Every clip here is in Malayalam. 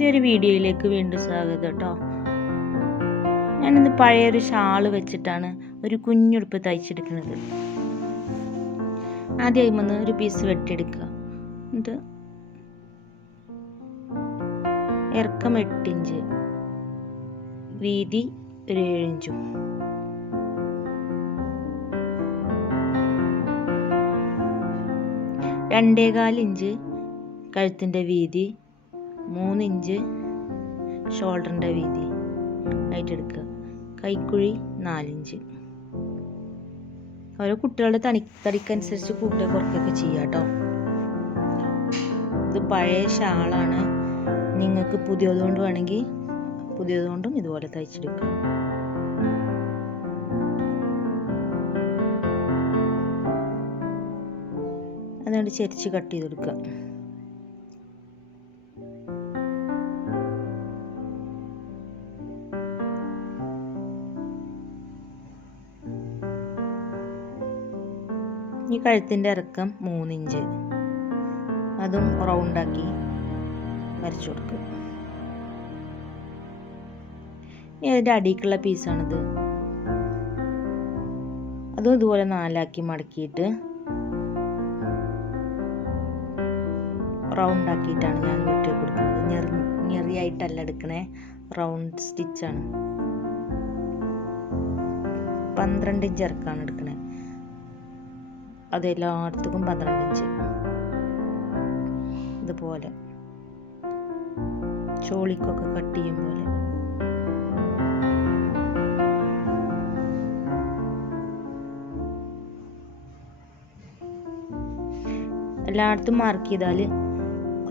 പുതിയൊരു വീഡിയോയിലേക്ക് വീണ്ടും സ്വാഗതം കേട്ടോ. ഞാനിന്ന് പഴയൊരു ഷാള് വെച്ചിട്ടാണ് ഒരു കുഞ്ഞുടുപ്പ് തയ്ച്ചെടുക്കുന്നത്. ആദ്യമായി വന്ന് ഒരു പീസ് വെട്ടിയെടുക്കുക. എന്നിട്ട് ഇറക്കം 8 ഇഞ്ച്, വീതി ഒരു 7 ഇഞ്ചും. രണ്ടേകാൽ ഇഞ്ച് കഴുത്തിൻ്റെ വീതി, 3 ഇഞ്ച് ഷോൾഡറിൻ്റെ വീതി ആയിട്ടെടുക്കുക. കൈക്കുഴി 4 ഇഞ്ച്. ഓരോ കുട്ടികളുടെ തടിക്കനുസരിച്ച് കൂട്ടുക കുറയ്ക്കുകയൊക്കെ ചെയ്യാം കേട്ടോ. ഇത് പഴയ ഷാളാണ്. നിങ്ങൾക്ക് പുതിയതുകൊണ്ട് വേണമെങ്കിൽ പുതിയതുകൊണ്ടും ഇതുപോലെ തയ്ച്ചെടുക്കുക. അതുകൊണ്ട് ചെരിച്ച് കട്ട് ചെയ്ത് കൊടുക്കുക. ഈ കഴുത്തിൻ്റെ ഇറക്കം 3 ഇഞ്ച്, അതും റൗണ്ടാക്കി വരച്ചു കൊടുക്കുക. ഇനി അതിൻ്റെ അടിക്കുള്ള പീസാണിത്. അതും ഇതുപോലെ 4 മടക്കിയിട്ട് റൗണ്ടാക്കിയിട്ടാണ് ഞാൻ വെട്ടി കൊടുക്കുന്നത്. ഞെറിയായിട്ടല്ല എടുക്കണേ, റൗണ്ട് സ്റ്റിച്ചാണ്. 12 ഇഞ്ച് ഇറക്കാണ് എടുക്കണേ. അതെല്ലായിടത്തും 12 ഇഞ്ച്. ഇതുപോലെ ചോളിക്കൊക്കെ കട്ട് ചെയ്യും പോലെ. എല്ലായിടത്തും മാർക്ക് ചെയ്താൽ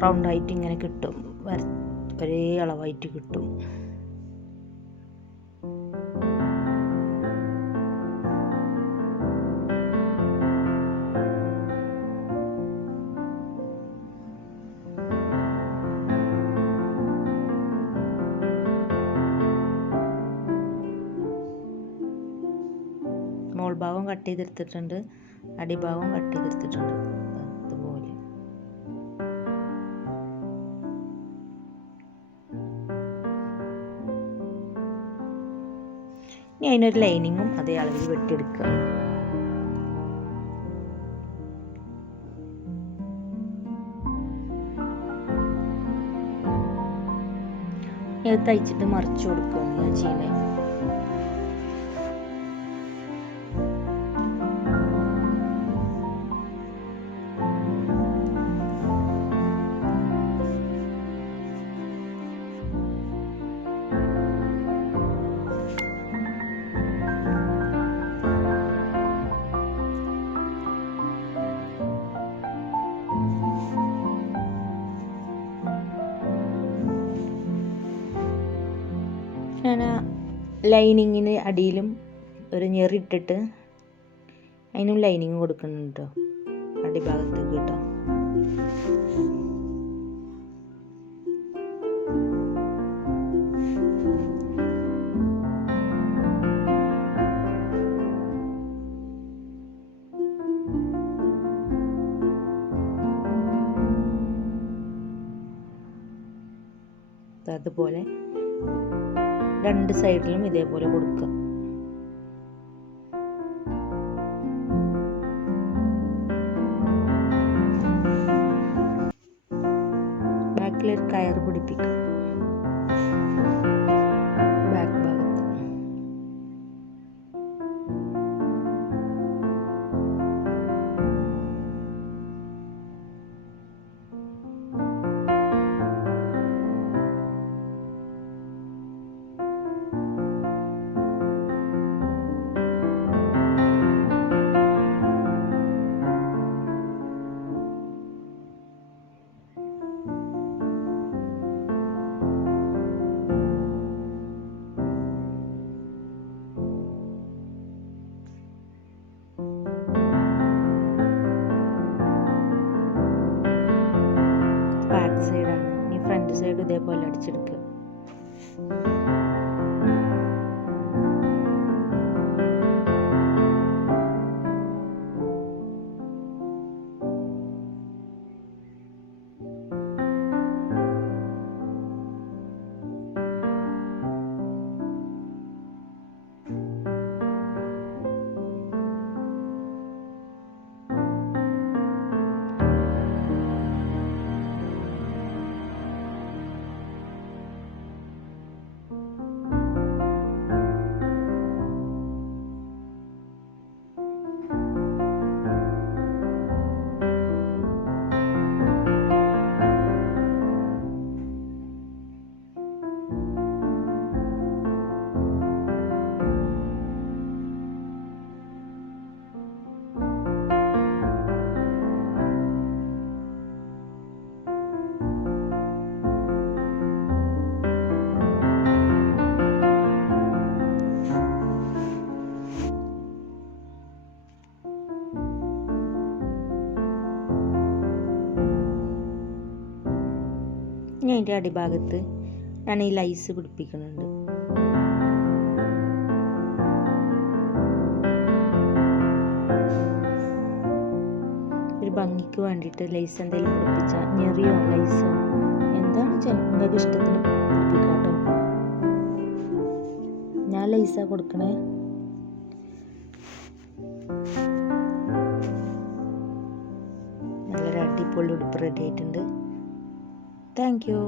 റൗണ്ടായിട്ട് ഇങ്ങനെ കിട്ടും, ഒരേ അളവായിട്ട് കിട്ടും. മോൾ ഭാഗം കട്ട് ചെയ്തെടുത്തിട്ടുണ്ട്, അടിഭാഗം കട്ട് ചെയ്തെടുത്തിട്ടുണ്ട്. അതുപോലെ ഇനി അതിനൊരു ലൈനിങ്ങും അതേ അളവിൽ വെട്ടിയെടുക്കുക. ഇത് തയ്ച്ചിട്ട് മറിച്ചു കൊടുക്കുകയാണ് ഞാൻ ചെയ്യുന്നത്. ഞാൻ ലൈനിങ്ങിന് അടിയിലും ഒരു ഞെറിട്ടിട്ട് അതിനും ലൈനിങ് കൊടുക്കുന്നുണ്ട് കേട്ടോ, അടിഭാഗത്തേക്ക് കേട്ടോ. അതുപോലെ രണ്ട് സൈഡിലും ഇതേപോലെ കൊടുക്കുക. ബാക്കിലൊരു കയർ പിടിപ്പിക്കുക ബാക്ക് ഭാഗത്ത്. ബാക്ക് സൈഡാണ്. ഇനി ഫ്രണ്ട് സൈഡ് ഇതേപോലെ അടിച്ചെടുക്കുക. ഇനി അതിൻ്റെ അടിഭാഗത്ത് ഞാൻ ഈ ലൈസ് പിടിപ്പിക്കുന്നുണ്ട്. ഒരു ഭംഗിക്ക് വേണ്ടിയിട്ട് ലൈസ് എന്തെങ്കിലും പിടിപ്പിച്ചാൽ ഞെറിയോ ലൈസോ എന്താണ് നിങ്ങൾക്ക് ഇഷ്ടത്തിന് പിടിപ്പിക്കാം കേട്ടോ. ഞാൻ ലൈസാ കൊടുക്കണേ. നല്ലൊരു അടിപൊളി ഉടുപ്പ് റെഡി ആയിട്ടുണ്ട്. Thank you.